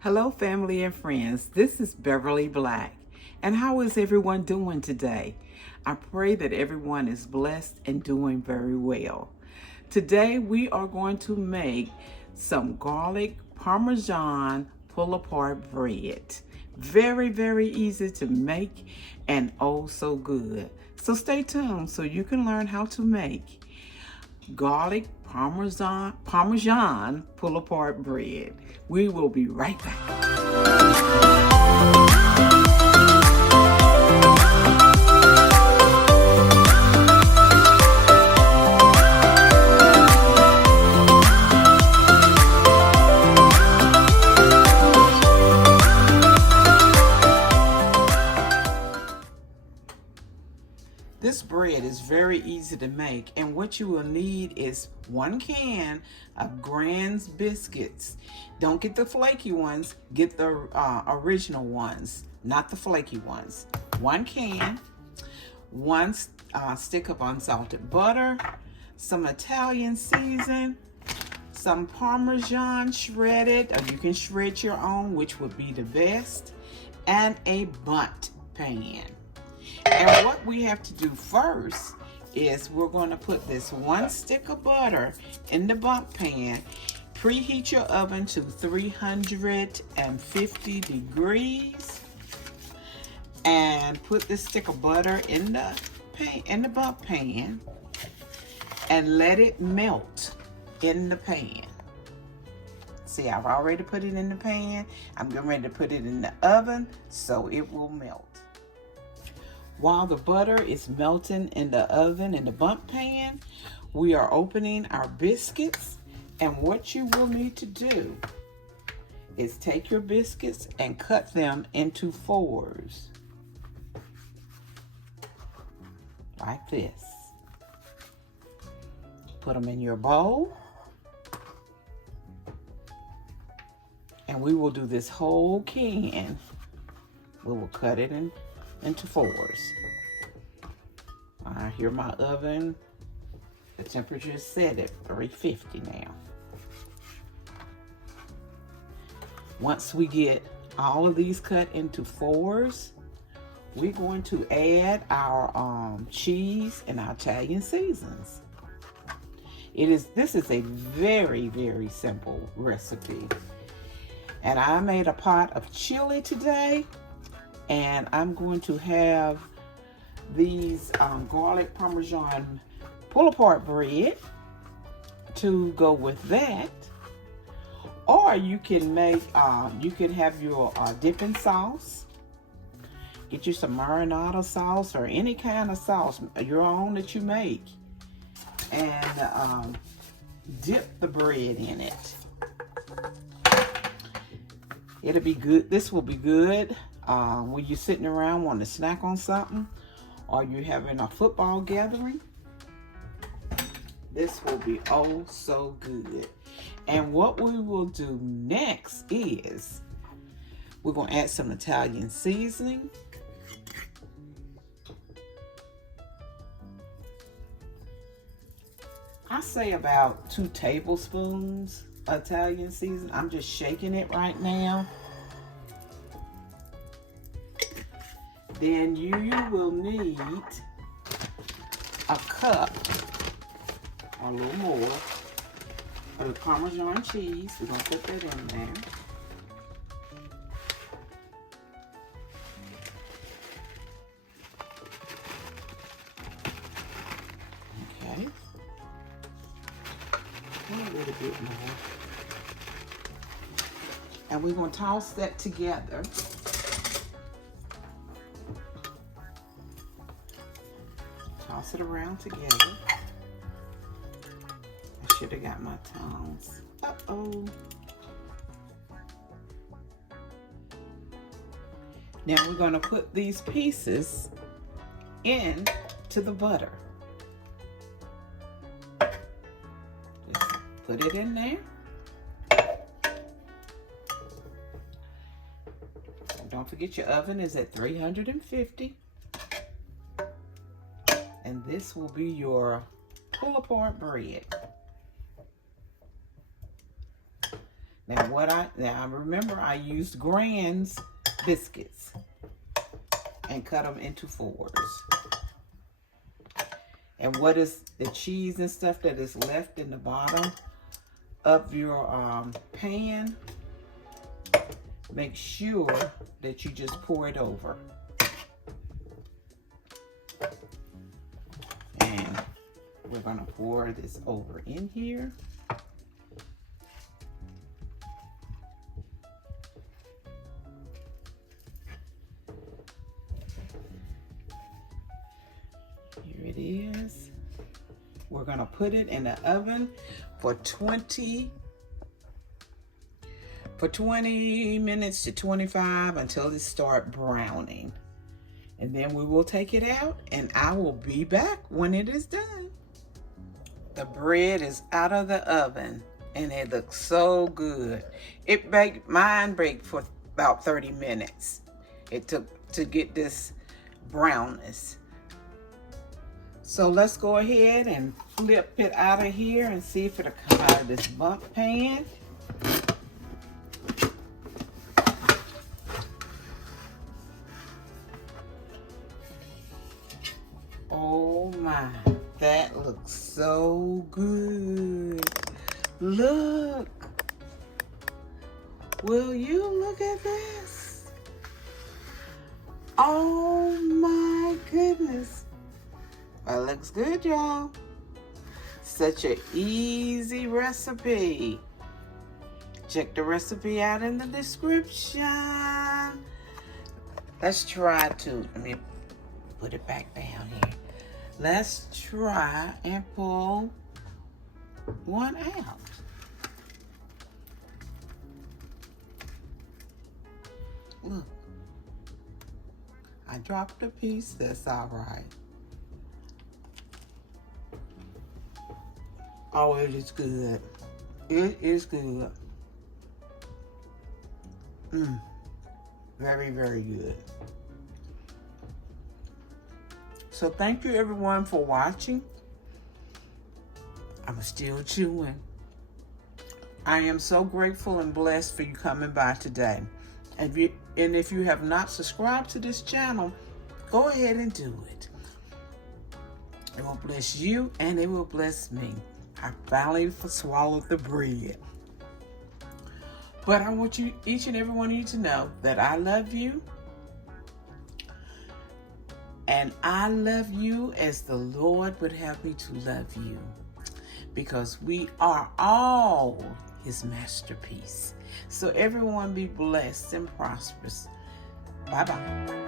Hello, family and friends. This is Beverly Black. And how is everyone doing today? I pray that everyone is blessed and doing very well. Today, we are going to make some garlic Parmesan pull-apart bread. Very, very easy to make and oh so good. So stay tuned so you can learn how to make garlic Parmesan pull-apart bread. We will be right back. This bread is very easy to make, and what you will need is 1 can of Grand's biscuits. Don't get the flaky ones, get the original ones, not the flaky ones. 1 can, 1 stick of unsalted butter, some Italian season, some Parmesan shredded, or you can shred your own, which would be the best, and a bundt pan. And what we have to do first is we're going to put this 1 stick of butter in the bundt pan. Preheat your oven to 350 degrees and put this stick of butter in the bundt pan and let it melt in the pan. See, I've already put it in the pan. I'm getting ready to put it in the oven so it will melt. While the butter is melting in the oven in the bundt pan, we are opening our biscuits. And what you will need to do is take your biscuits and cut them into 4s. Like this. Put them in your bowl. And we will do this whole can. We will cut it into 4s. Here my oven, the temperature is set at 350 now. Once we get all of these cut into 4s, we're going to add our cheese and our Italian seasons. This is a very, very simple recipe. And I made a pot of chili today. And I'm going to have these garlic Parmesan pull-apart bread to go with that. Or you can make, you can have your dipping sauce. Get you some marinara sauce or any kind of sauce, your own that you make. And dip the bread in it. It'll be good. This will be good. When you're sitting around wanting to snack on something, or you're having a football gathering, this will be oh so good. And what we will do next is we're going to add some Italian seasoning. I say about 2 tablespoons of Italian seasoning. I'm just shaking it right now. Then you will need a cup, or a little more, of the Parmesan cheese. We're going to put that in there. Okay. A little bit more. And we're going to toss that together. Toss it around together. I should have got my tongs. Uh-oh. Now we're going to put these pieces into the butter. Just put it in there. And don't forget your oven is at 350. And this will be your pull-apart bread. Now remember I used Grand's biscuits and cut them into 4s. And what is the cheese and stuff that is left in the bottom of your pan, make sure that you just pour it over. And we're gonna pour this over in here. Here it is. We're gonna put it in the oven for 20 minutes to 25 until it starts browning. And then we will take it out and I will be back when it is done. The bread is out of the oven and it looks so good. Mine baked for about 30 minutes. It took to get this brownness. So let's go ahead and flip it out of here and see if it'll come out of this bundt pan. Oh my, that looks so good. Look. Will you look at this? Oh my goodness. That looks good, y'all. Such an easy recipe. Check the recipe out in the description. Let's try to, let me put it back down here. Let's try and pull one out. Look. I dropped a piece, that's all right. Oh, it is good. It is good. Very, very good. So thank you everyone for watching. I'm still chewing. I am so grateful and blessed for you coming by today. And if you have not subscribed to this channel, go ahead and do it. It will bless you and it will bless me. I finally swallowed the bread. But I want you, each and every one of you to know that I love you. And I love you as the Lord would have me to love you. Because we are all His masterpiece. So everyone be blessed and prosperous. Bye-bye.